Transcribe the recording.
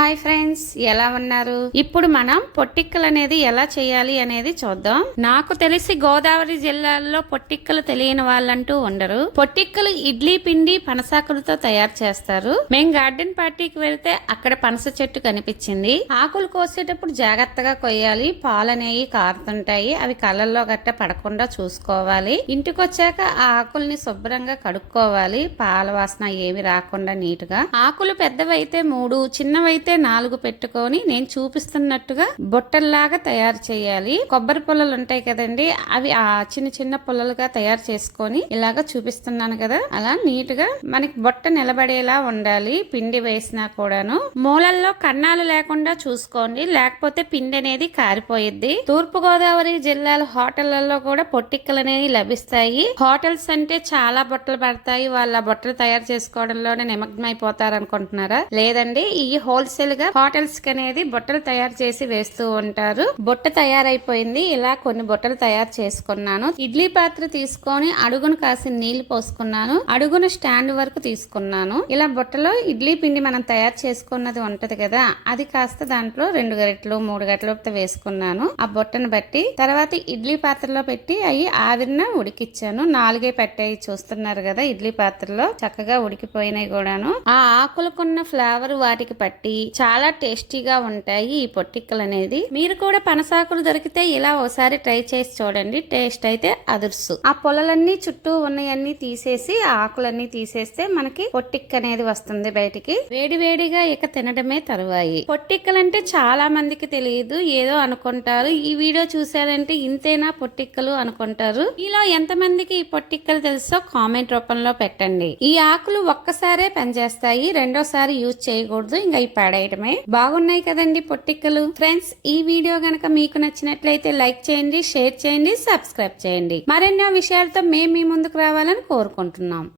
Hi friends, ఎలా ఉన్నారు? ఇప్పుడు మనం పొట్టిక్కలు అనేది ఎలా చేయాలి అనేది చూద్దాం. నాకు తెలిసి గోదావరి జిల్లాలో పొట్టిక్కలు తెలియని వాళ్ళంటూ ఉండరు. పొట్టిక్కలు ఇడ్లీ పిండి పనసాకులతో తయారు చేస్తారు. మేం గార్డెన్ పార్టీకి వెళ్తే అక్కడ పనస చెట్టు కనిపించింది. ఆకులు కోసేటప్పుడు జాగ్రత్తగా కొయ్యాలి. పాలు అనేవి కారుతుంటాయి. అవి కళ్ళల్లో గట్ట పడకుండా చూసుకోవాలి. ఇంటికి వచ్చాక ఆ ఆకుల్ని శుభ్రంగా కడుక్కోవాలి. పాల వాసన ఏమి రాకుండా నీట్గా. ఆకులు పెద్దవైతే 3, చిన్నవైతే 4 పెట్టుకొని నేను చూపిస్తున్నట్టుగా బొట్టల్లాగా తయారు చేయాలి. కొబ్బరి పుల్లలు ఉంటాయి కదండి, అవి ఆ చిన్న చిన్న పుల్లలుగా తయారు చేసుకొని ఇలాగా చూపిస్తున్నాను కదా, అలా నీట్ గా మనకి బొట్ట నిలబడేలా ఉండాలి. పిండి వేసినా కూడాను మూలల్లో కన్నాలు లేకుండా చూసుకోండి, లేకపోతే పిండి అనేది కారిపోయిద్ది. తూర్పు గోదావరి జిల్లాల హోటళ్లలో కూడా పొట్టిక్కలు అనేవి లభిస్తాయి. హోటల్స్ అంటే చాలా బొట్టలు పడతాయి, వాళ్ళ బొట్టలు తయారు చేసుకోవడంలోనే నిమగ్నమైపోతారు అనుకుంటున్నారా? లేదండి, ఈ హోల్సేల్ గా హోటల్స్ కి అనేది బొట్టలు తయారు చేసి వేస్తూ ఉంటారు. బొట్ట తయారైపోయింది. ఇలా కొన్ని బొట్టలు తయారు చేసుకున్నాను. ఇడ్లీ పాత్ర తీసుకొని అడుగును కాసిన నీళ్లు పోసుకున్నాను. అడుగున స్టాండ్ వరకు తీసుకున్నాను. ఇలా బొట్టలో ఇడ్లీ పిండి మనం తయారు చేసుకున్నది ఉంటది కదా, అది కాస్త దాంట్లో 2 గరిటెలు 3 గరిటెలు వేసుకున్నాను. ఆ బొట్టను బట్టి తర్వాత ఇడ్లీ పాత్రలో పెట్టి అవి ఆవిరిన ఉడికిచ్చాను. 4 పెట్టాయి, చూస్తున్నారు కదా. ఇడ్లీ పాత్రలో చక్కగా ఉడికిపోయినాయి కూడాను. ఆ ఆకులకున్న ఫ్లేవర్ వాటికి పట్టి చాలా టేస్టీగా ఉంటాయి ఈ పొట్టిక్కలు అనేది. మీరు కూడా పనసాకులు దొరికితే ఇలా ఒకసారి ట్రై చేసి చూడండి. టేస్ట్ అయితే అదుర్సు. ఆ పొలలన్నీ చుట్టూ ఉన్నాయన్నీ తీసేసి ఆ ఆకులన్నీ తీసేస్తే మనకి పొట్టిక్క అనేది వస్తుంది బయటికి. వేడి వేడిగా ఇక తినడమే తరువాయి. పొట్టిక్కలంటే చాలా మందికి తెలియదు, ఏదో అనుకుంటారు. ఈ వీడియో చూసారంటే ఇంతేనా పొట్టిక్కలు అనుకుంటారు. ఇలా ఎంతమందికి ఈ పొట్టిక్కలు తెలుసో కామెంట్ రూపంలో పెట్టండి. ఈ ఆకులు ఒక్కసారే పనిచేస్తాయి, రెండోసారి యూజ్ చేయకూడదు. ఇంకా ఈ పాడేయటమే. బాగున్నాయి కదండి పొట్టిక్కలు. ఫ్రెండ్స్, ఈ వీడియో గనక మీకు నచ్చినట్లయితే లైక్ చేయండి, షేర్ చేయండి, సబ్స్క్రైబ్ చేయండి. మరెన్నో విషయాలతో మేము మీ ముందుకు రావాలని కోరుకుంటున్నాం.